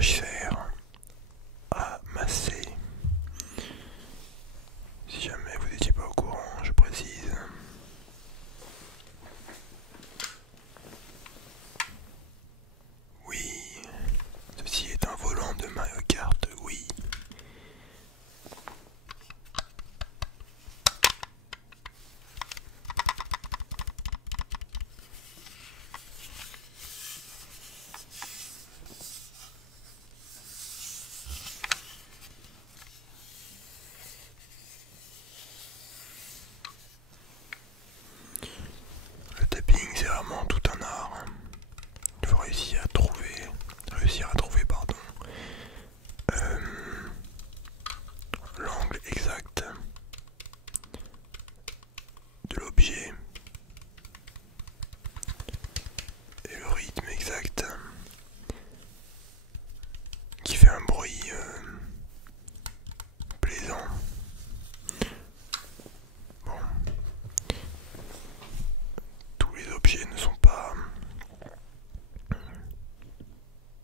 massage sert à masser. Si jamais vous n'étiez pas au courant, je précise. Oui, ceci est un volant de Mario Kart, oui. Le tapping, c'est vraiment tout un art. Il faut réussir à trouver, pardon, l'angle exact de l'objet et le rythme exact qui fait un bruit plaisant. Bon, tous les objets ne sont pas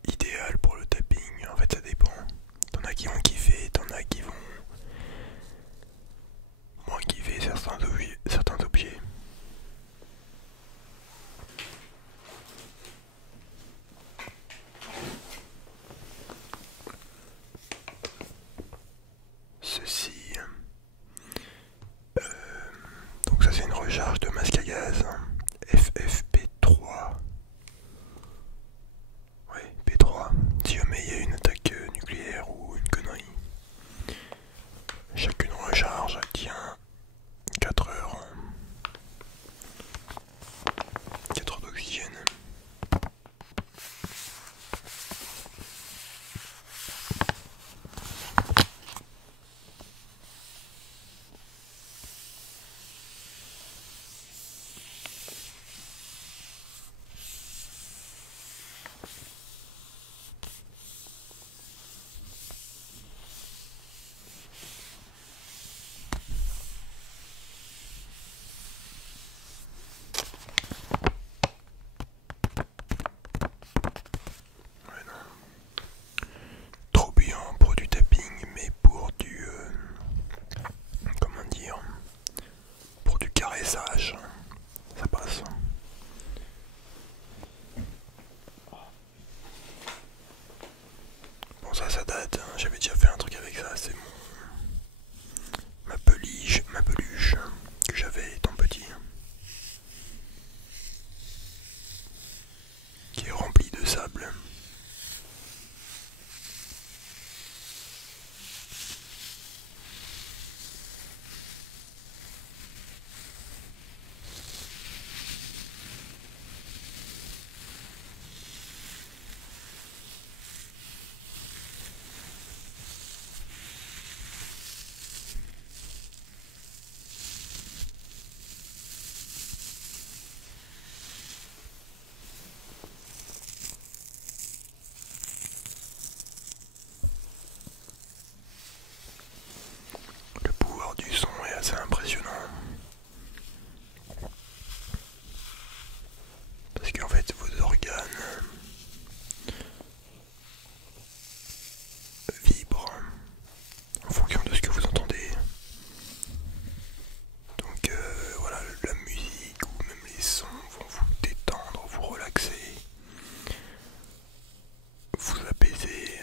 idéal pour le tapping, en fait ça dépend. T'en as qui vont kiffer, t'en as qui vont moins kiffer certains objets. Ceci, donc ça c'est une recharge de masque à gaz FFP3. Ouais, P3, si jamais il y a une attaque nucléaire ou une connerie. Chacune recharge tient 4 heures. 4 heures d'oxygène. Ouais, non. Trop bien pour du tapping, mais pour du... comment dire, pour du caressage, ça passe. Bon ça date, hein. J'avais déjà fait un truc avec ça, c'est ma peluche que j'avais étant petit, qui est remplie de sable. Le pouvoir du son est assez impressionnant. Parce qu'en fait vos organes vibrent en fonction de ce que vous entendez. Donc voilà, la musique ou même les sons vont vous détendre, vous relaxer, vous apaiser.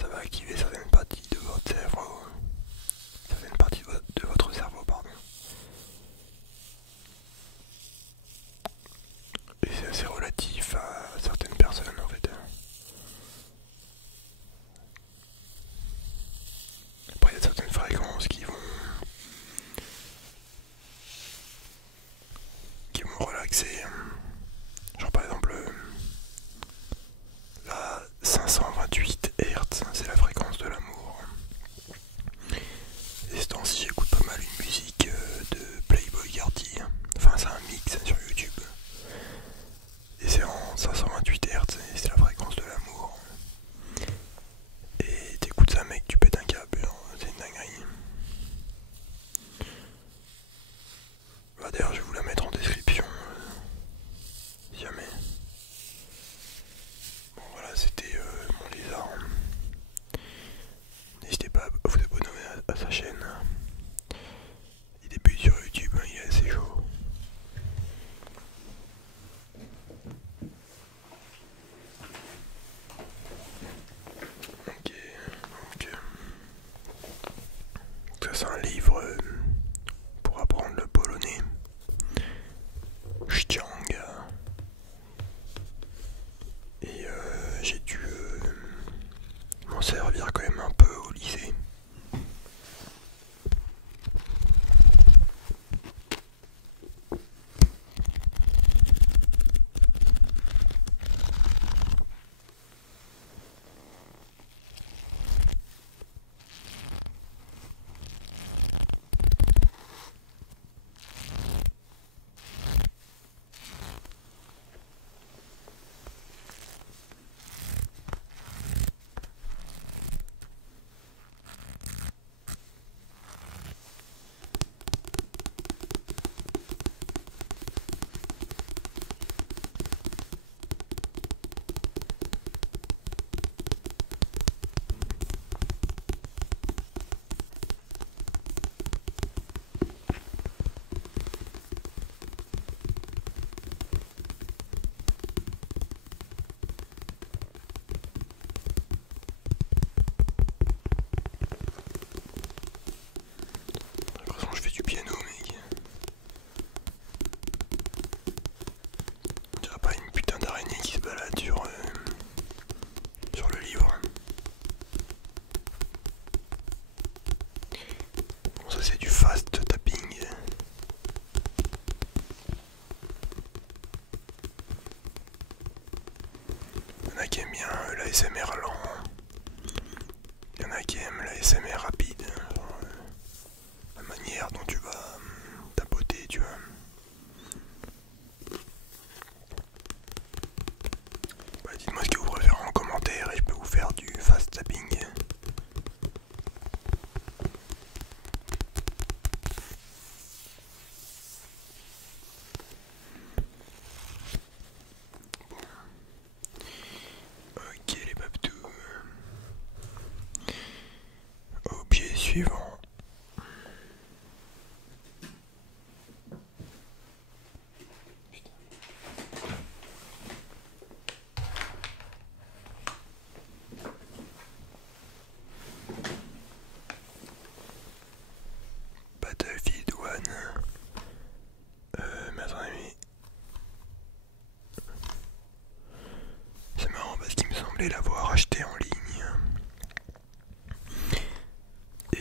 Ça va activer certaines parties de votre cerveau, certaines parties de votre cerveau chaîne. Il débute sur YouTube, hein, il est assez chaud. Ok, donc ça c'est un livre pour apprendre le polonais. Ściąga. Et j'ai dû m'en servir quand même un peu au lycée. De toute façon, je fais du piano, mec. On dirait pas une putain d'araignée qui se balade sur le livre. Bon, ça c'est du fast tapping. Il y en a qui aiment bien l'ASMR lent. Il y en a qui aiment l'ASMR rapide. Genre, la manière dont tu vas tapoter, tu vois. Bah, dites-moi ce que vous préférez en commentaire et je peux vous faire du fast tapping. Ok les papetous. Objet suivant. Battlefield 1. Mais attendez, mais... C'est marrant parce qu'il me semblait l'avoir acheté en ligne. Et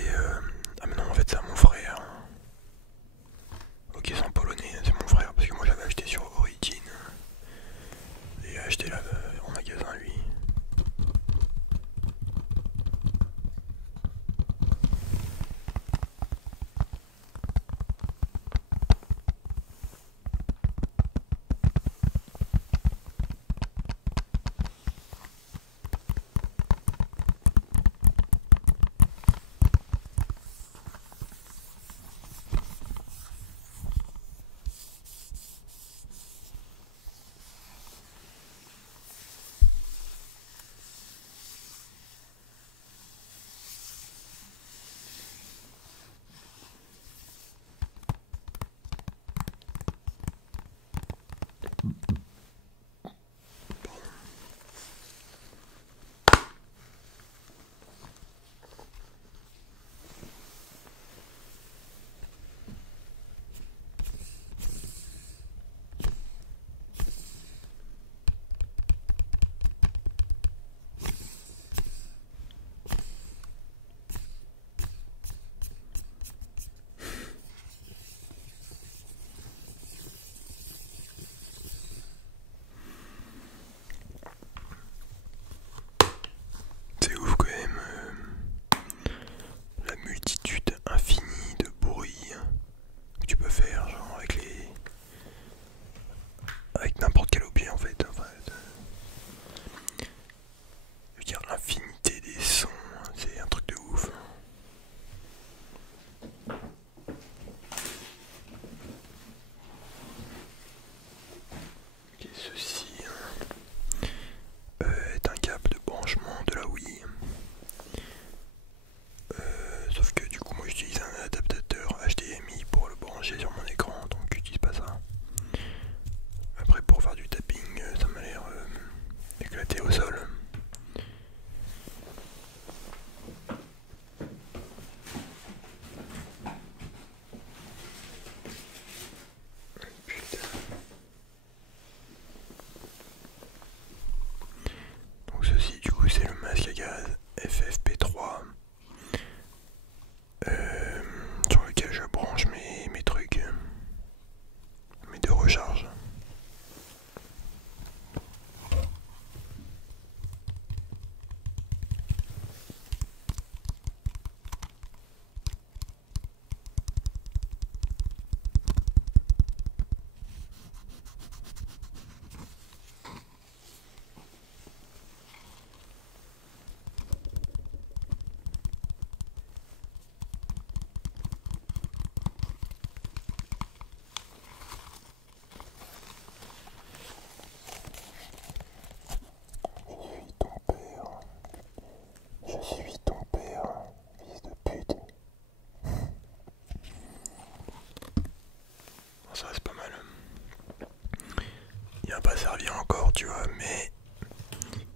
bien pas servir encore, tu vois, mais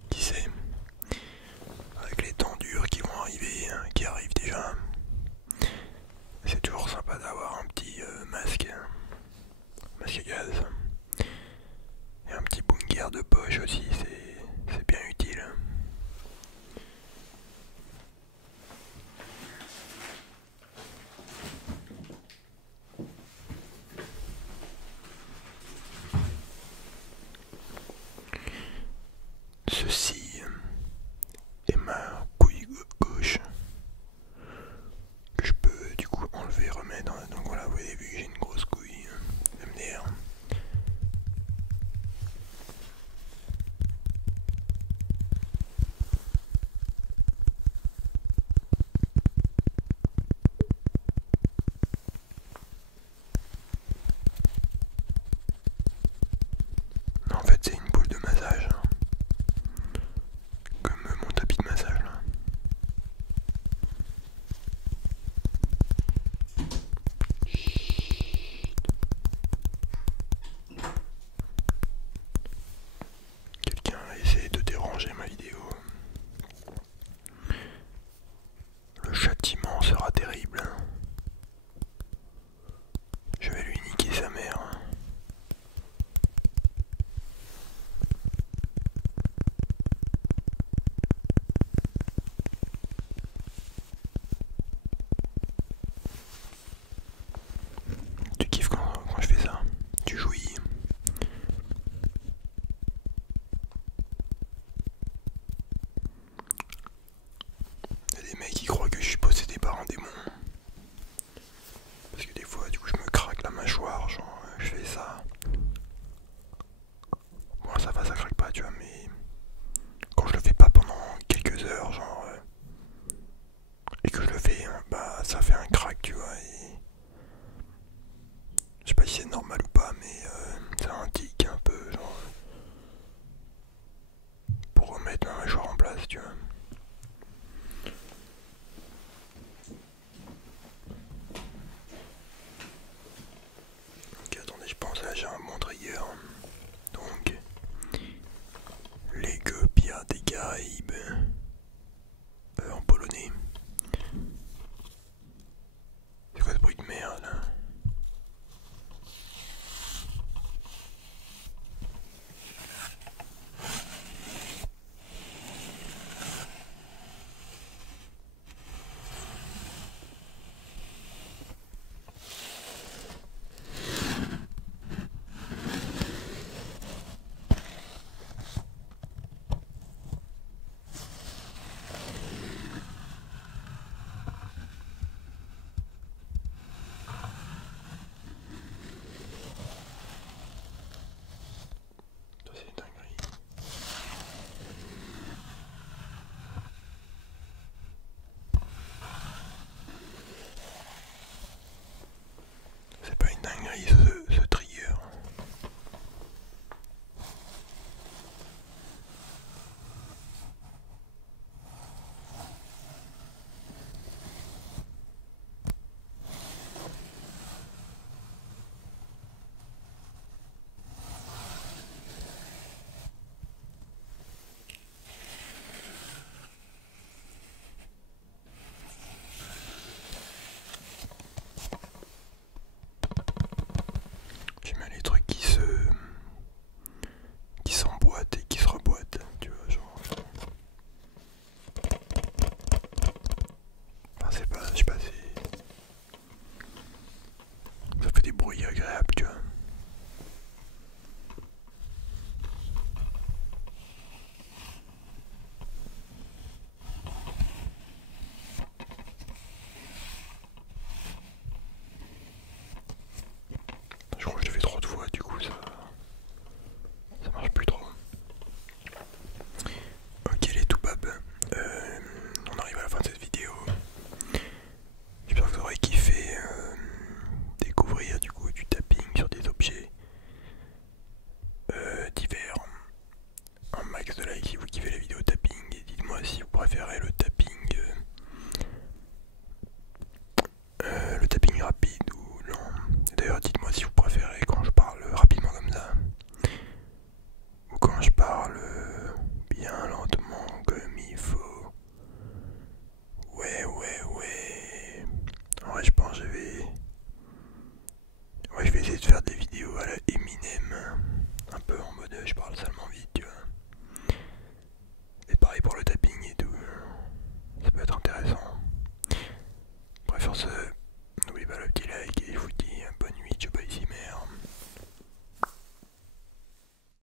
qui sait, avec les temps durs qui vont arriver, hein, qui arrivent déjà, c'est toujours sympa d'avoir un petit masque à gaz, et un petit bunker de poche aussi, c'est bien utile. Ceci est ma couille gauche que je peux du coup enlever et remettre. Donc voilà, vous avez vu, j'ai une grosse couille MDR. En fait, c'est une boule de massage, hein, comme mon tapis de massage là. Quelqu'un a essayé de déranger ma vidéo. Le châtiment sera terrible. Je vais lui niquer sa mère. Tu kiffes quand je fais ça? Tu jouis? Il y a des mecs qui croient que je suis possédé par un démon. Parce que des fois, du coup, je me craque la mâchoire, genre, je fais ça. Bon, ça va, ça craque pas, tu vois, mais quand je le fais pas pendant quelques heures, genre, et que je le fais, bah, ça fait un